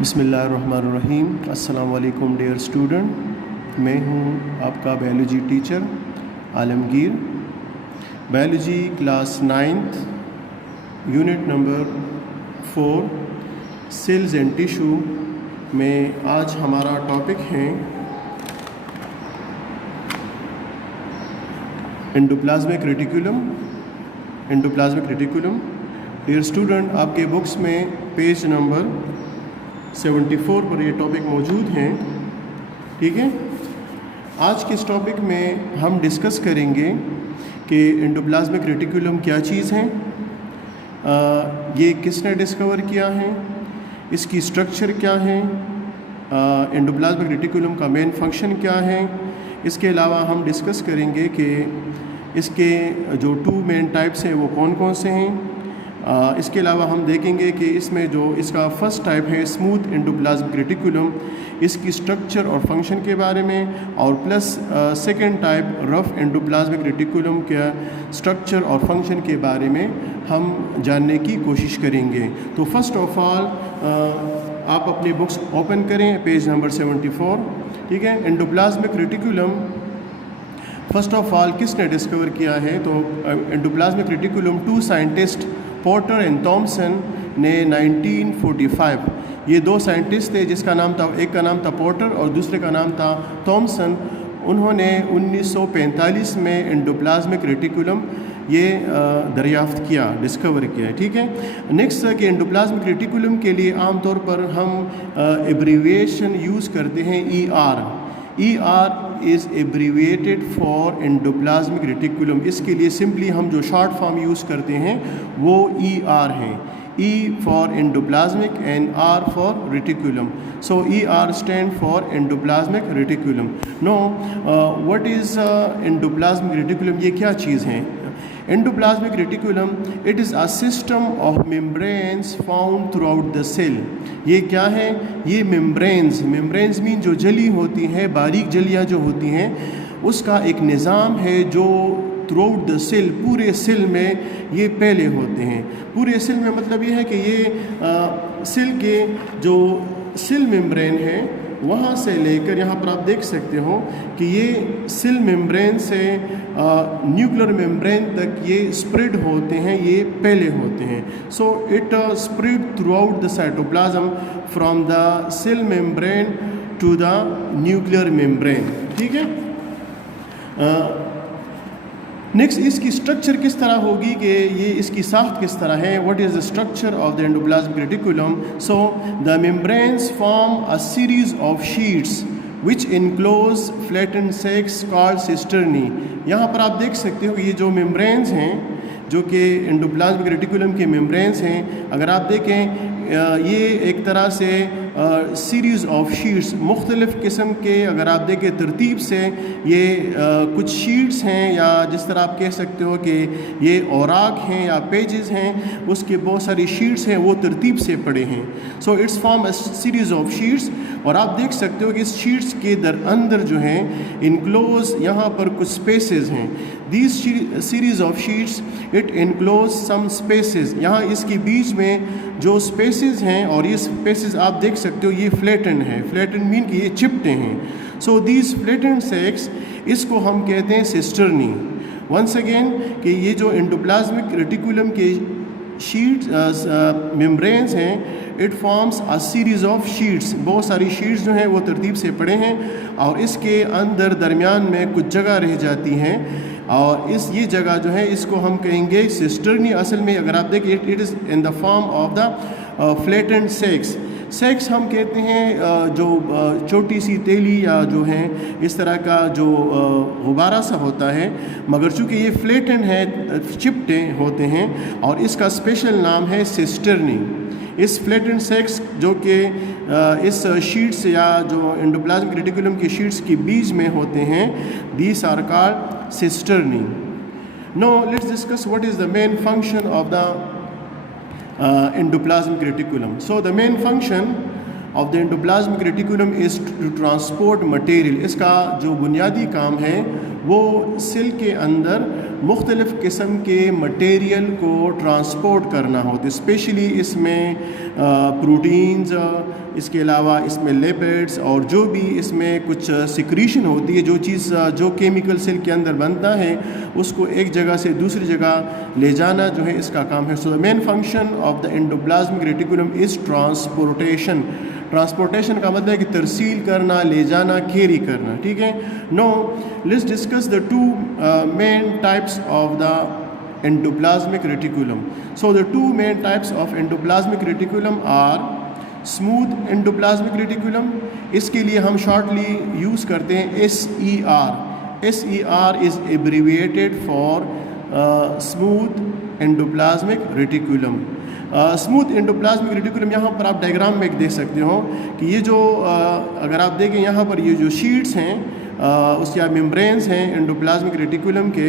بسم اللہ الرحمن الرحیم۔ السلام علیکم ڈیئر اسٹوڈنٹ، میں ہوں آپ کا biology teacher Alamgir. Biology class 9th unit number 4 cells and tissue میں آج ہمارا ٹاپک ہے endoplasmic reticulum. Endoplasmic reticulum dear student, آپ کے بکس میں پیج نمبر 74 پر یہ ٹاپک موجود ہیں، ٹھیک ہے۔ آج کے اس ٹاپک میں ہم ڈسکس کریں گے کہ انڈوپلازمک ریٹیکولم کیا چیز ہے، یہ کس نے ڈسکور کیا ہے، اس کی اسٹرکچر کیا ہے، انڈوپلازمک ریٹیکولم کا مین فنکشن کیا ہے۔ اس کے علاوہ ہم ڈسکس کریں گے کہ اس کے جو 2 مین ٹائپس ہیں وہ کون کون سے ہیں۔ اس کے علاوہ ہم دیکھیں گے کہ اس میں جو اس کا فرسٹ ٹائپ ہے اسموتھ انڈوپلازمک ریٹیکولم، اس کی اسٹرکچر اور فنکشن کے بارے میں، اور پلس سیکنڈ ٹائپ رف انڈوپلازمک ریٹیکولم کے اسٹرکچر اور فنکشن کے بارے میں ہم جاننے کی کوشش کریں گے۔ تو فرسٹ آف آل آپ اپنے بکس اوپن کریں، پیج نمبر 74، ٹھیک ہے۔ Endoplasmic reticulum first of all کس نے ڈسکور کیا ہے؟ تو endoplasmic reticulum 2 scientist Porter and Thomson نے 1945، یہ 2 سائنٹسٹ تھے، جس کا نام تھا، ایک کا نام تھا پورٹر اور دوسرے کا نام تھا تھامسن۔ انہوں نے 1945 میں انڈوپلازمک ریٹیکولم یہ دریافت کیا، ڈسکور کیا، ٹھیک ہے۔ نیکسٹ کہ انڈوپلازمک ریٹیکولم کے لیے عام طور پر ہم ایبریویشن یوز کرتے ہیں E R is abbreviated for endoplasmic reticulum. اس کے لیے سمپلی ہم جو شارٹ فارم یوز کرتے ہیں وہ ای آر ہیں، E for endoplasmic and R for reticulum. So E R stand for endoplasmic reticulum. Now what is endoplasmic reticulum? یہ کیا چیز ہے؟ Endoplasmic reticulum, it is a system of membranes found throughout the cell۔ یہ کیا ہے؟ یہ membranes مین جو جلی ہوتی ہیں، باریک جلیاں جو ہوتی ہیں، اس کا ایک نظام ہے جو throughout the cell، پورے سیل میں یہ پھیلے ہوتے ہیں۔ پورے سیل میں مطلب یہ ہے کہ یہ سیل کے جو سیل ممبرین ہے وہاں سے لے کر یہاں پر آپ دیکھ سکتے ہو کہ یہ سیل ممبرین سے نیوکلر ممبرین تک یہ اسپریڈ ہوتے ہیں، یہ پھیلے ہوتے ہیں۔ So it spread throughout the cytoplasm from the cell membrane to the nuclear membrane, ٹھیک ہے۔ نیکسٹ اس کی اسٹرکچر کس طرح ہوگی، کہ یہ اس کی ساخت کس طرح ہے؟ What is the structure of the endoplasmic reticulum? So the membrane form a series of sheets which enclose flattened sacs called cisternae۔ یہاں پر آپ دیکھ سکتے ہو کہ یہ جو ممبرینز ہیں جو کہ انڈوپلازمک ریٹیکولم کے ممبرینز ہیں، اگر آپ دیکھیں یہ ایک طرح سے سیریز آف شیٹس، مختلف قسم کے، اگر آپ دیکھیں ترتیب سے یہ کچھ شیٹس ہیں، یا جس طرح آپ کہہ سکتے ہو کہ یہ اوراق ہیں یا پیجز ہیں، اس کے بہت ساری شیٹس ہیں، وہ ترتیب سے پڑے ہیں۔ So it's form a series of sheets, اور آپ دیکھ سکتے ہو کہ اس شیٹس کے اندر جو ہیں انکلوز یہاں پر کچھ اسپیسز ہیں۔ These series of sheets it enclose some spaces, یہاں اس کے بیچ میں جو اسپیسز ہیں، اور یہ اسپیسز آپ دیکھ سکتے ہو یہ فلیٹن ہے، فلیٹن مین کہ یہ چپٹے ہیں۔ سو دیز فلیٹن سیکس، اس کو ہم کہتے ہیں سسٹرنی۔ ونس اگین کہ یہ جو انڈوپلازمک ریٹیکولم کے شیٹس ممبرینز ہیں، it forms a series of sheets, بہت ساری شیٹس جو ہیں وہ ترتیب سے پڑے ہیں، اور اس کے اندر درمیان میں کچھ جگہ رہ جاتی ہیں، اور یہ جگہ جو ہے اس کو ہم کہیں گے سسٹرنی۔ اصل میں اگر آپ دیکھیں it is in the form of the flattened sacs. Sacs ہم کہتے ہیں جو چھوٹی سی تیلی یا جو ہے اس طرح کا جو غبارہ سا ہوتا ہے، مگر چونکہ یہ فلیٹن ہے، چپٹے ہوتے ہیں، اور اس کا اسپیشل نام ہے سسٹرنی۔ اس فلیٹن سیکس جو کہ اس شیٹس یا جو انڈوپلازمک ریٹیکولم کے شیٹس کے بیچ میں ہوتے ہیں، these are called cisternae. Now let's discuss what is the main function of the endoplasmic reticulum. So the main function of the endoplasmic reticulum is to transport material۔ اس کا جو بنیادی کام ہے وہ سیل کے اندر مختلف قسم کے مٹیریل کو ٹرانسپورٹ کرنا ہوتا ہے. اسپیشلی اس میں پروٹینز، اس کے علاوہ اس میں لیپڈس اور جو بھی اس میں کچھ سیکریشن ہوتی ہے، جو چیز جو کیمیکل سیل کے اندر بنتا ہے اس کو ایک جگہ سے دوسری جگہ لے جانا جو ہے اس کا کام ہے. So the main function of the endoplasmic reticulum is transportation. Transportation کا مطلب ہے کہ ترسیل کرنا، لے جانا، کیری کرنا. ٹھیک ہے. Now let's discuss the two main types of the endoplasmic reticulum. So the two main types of endoplasmic reticulum are smooth endoplasmic reticulum. اس کے لیے ہم شارٹلی یوز کرتے ہیں SER. SER is abbreviated for smooth endoplasmic reticulum. Smooth endoplasmic reticulum یہاں پر آپ diagram میں دیکھ سکتے ہو کہ یہ جو اگر آپ دیکھیں یہاں پر یہ جو شیٹس ہیں اس یا ممبرینز ہیں انڈوپلازمک ریٹیکولم کے،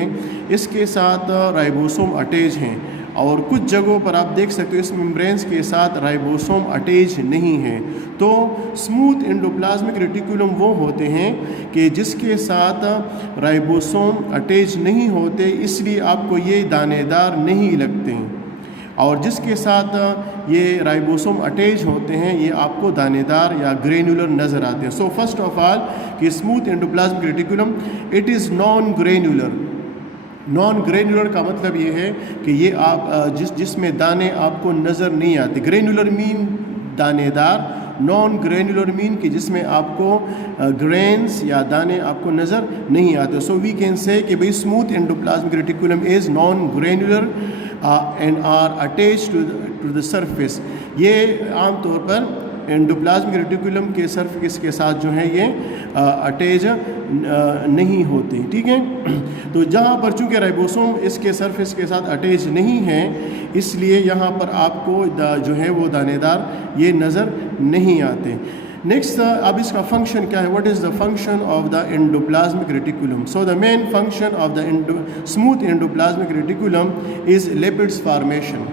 اس کے ساتھ رائبوسوم اٹیچ ہیں، اور کچھ جگہوں پر آپ دیکھ سکتے ہو اس ممبرینز کے ساتھ رائبوسوم اٹیچ نہیں ہے. تو اسموتھ انڈوپلازمک ریٹیکولم وہ ہوتے ہیں کہ جس کے ساتھ رائبوسوم اٹیچ نہیں ہوتے، اس لیے آپ کو یہ دانے دار نہیں لگتے ہیں، اور جس کے ساتھ یہ رائبوسوم اٹیچ ہوتے ہیں یہ آپ کو دانے دار یا گرینولر نظر آتے ہیں. سو فرسٹ آف آل کہ smooth endoplasmic reticulum it is non granular. Non granular کا مطلب یہ ہے کہ یہ آپ جس میں دانے آپ کو نظر نہیں آتے. گرینولر مین دانے دار، نان گرینولر مین کہ جس میں آپ کو گرینز یا دانے آپ کو نظر نہیں آتے. سو وی کین سے کہ بھئی smooth endoplasmic reticulum is non granular and are attached to the surface. یہ عام طور پر انڈوپلازمک ریٹیکولم کے سرفیس کے ساتھ جو ہے یہ اٹیچ نہیں ہوتی. ٹھیک ہے. تو جہاں پر چونکہ رائبوسوم اس کے سرفیس کے ساتھ اٹیچ نہیں ہے، اس لیے یہاں پر آپ کو جو ہے وہ دانے دار یہ نظر نہیں آتے. نیکسٹ اب اس کا فنکشن کیا ہے؟ What is the function of the endoplasmic reticulum? So the main function of the smooth endoplasmic reticulum is lipids formation.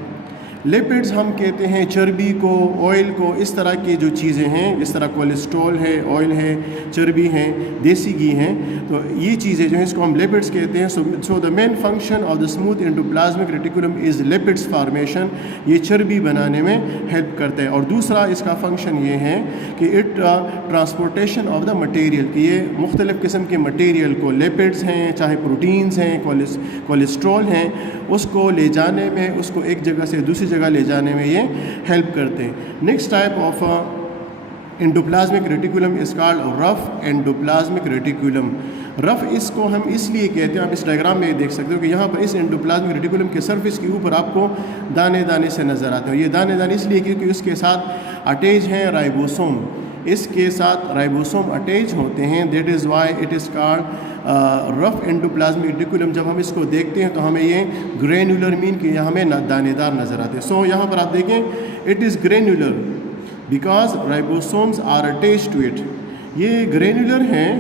Lipids ہم کہتے ہیں چربی کو، آئل کو، اس طرح کی جو چیزیں ہیں جس طرح کولیسٹرول ہے، آئل ہے، چربی ہے، دیسی گھی ہیں، تو یہ چیزیں جو ہیں اس کو ہم لیپڈز کہتے ہیں. So the main function of the smooth endoplasmic reticulum is lipids formation. یہ چربی بنانے میں ہیلپ کرتا ہے. اور دوسرا اس کا فنکشن یہ ہے کہ it transportation of the material, کہ یہ مختلف قسم کے مٹیریل کو، لیپڈز ہیں چاہے پروٹینز ہیں، کولیسٹرول ہیں، اس کو لے جانے میں، اس کو ایک جگہ سے دوسری جگہ لے جانے میں یہ ہیلپ کرتے ہیں. Next type of endoplasmic reticulum is called rough endoplasmic reticulum. Rough اس کو ہم اس لیے کہتے ہیں، آپ اس ڈائیگرام میں دیکھ سکتے ہو کہ یہاں پر اس انڈوپلازمک ریٹیکولم کے سرفیس کے اوپر آپ کو دانے دانے سے نظر آتے ہیں. یہ دانے دانے اس لیے کیونکہ اس کے ساتھ اٹیچ ہیں رائبوسوم، اس کے ساتھ رائبوسوم اٹیچ ہوتے ہیں. That is why it is called rough endoplasmic reticulum. جب ہم اس کو دیکھتے ہیں تو ہمیں یہ گرینولر مین کہ ہمیں دانے دار نظر آتے ہیں. سو یہاں پر آپ دیکھیں it is granular because ribosomes are attach to it. یہ گرینولر ہیں،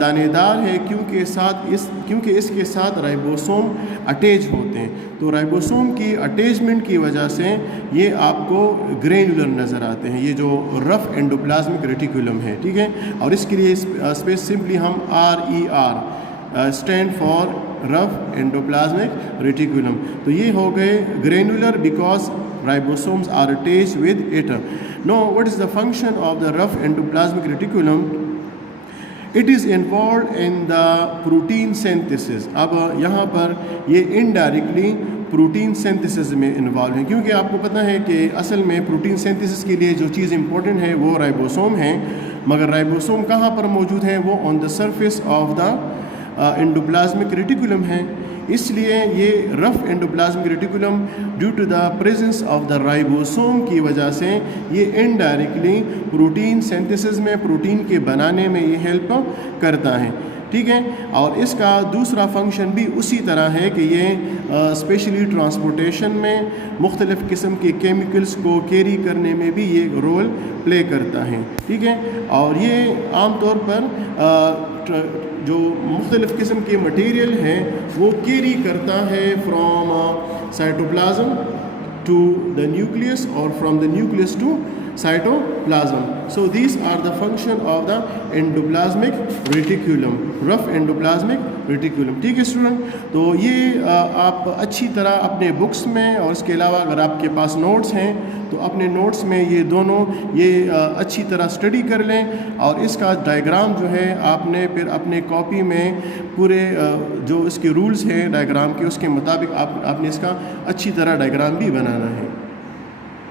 دانے دار ہے کیونکہ اس کے ساتھ رائبوسوم اٹیچ ہوتے ہیں. تو رائبوسوم کی اٹیچمنٹ کی وجہ سے یہ آپ کو گرینولر نظر آتے ہیں، یہ جو رف انڈوپلازمک ریٹیکولم ہے. ٹھیک ہے. اور اس کے لیے اسپیس سمپلی ہم RER stand for rough endoplasmic reticulum. تو یہ ہو گئے granular because ribosomes are attached with it. Now what is the function of the rough endoplasmic reticulum? It is involved in the protein synthesis. اب یہاں پر یہ indirectly protein synthesis میں involve ہیں، کیونکہ آپ کو پتہ ہے کہ اصل میں پروٹین سینتھسس کے لیے جو چیز امپورٹنٹ ہے وہ رائبوسوم ہیں، مگر رائبوسوم کہاں پر موجود ہیں؟ وہ on the surface of the endoplasmic reticulum ہیں. اس لیے یہ rough endoplasmic reticulum due to the presence of the ribosome کی وجہ سے یہ انڈائریکٹلی پروٹین سینتھسس میں، پروٹین کے بنانے میں یہ ہیلپ کرتا ہے. ٹھیک ہے. اور اس کا دوسرا فنکشن بھی اسی طرح ہے کہ یہ اسپیشلی ٹرانسپورٹیشن میں مختلف قسم کے کیمیکلز کو کیری کرنے میں بھی یہ رول پلے کرتا ہے. ٹھیک ہے. اور یہ عام طور پر جو مختلف قسم کے مٹیریل ہیں وہ کیری کرتا ہے from cytoplasm to the nucleus اور from the nucleus to cytoplasm. So these are the function of the endoplasmic reticulum, rough endoplasmic reticulum. ٹھیک ہے اسٹوڈنٹ, تو یہ آپ اچھی طرح اپنے بکس میں, اور اس کے علاوہ اگر آپ کے پاس نوٹس ہیں تو اپنے نوٹس میں یہ دونوں اچھی طرح اسٹڈی کر لیں, اور اس کا ڈائیگرام جو ہے آپ نے پھر اپنے کاپی میں پورے جو اس کے رولز ہیں ڈائیگرام کے, اس کے مطابق آپ نے اس کا اچھی طرح ڈائیگرام بھی بنانا ہے.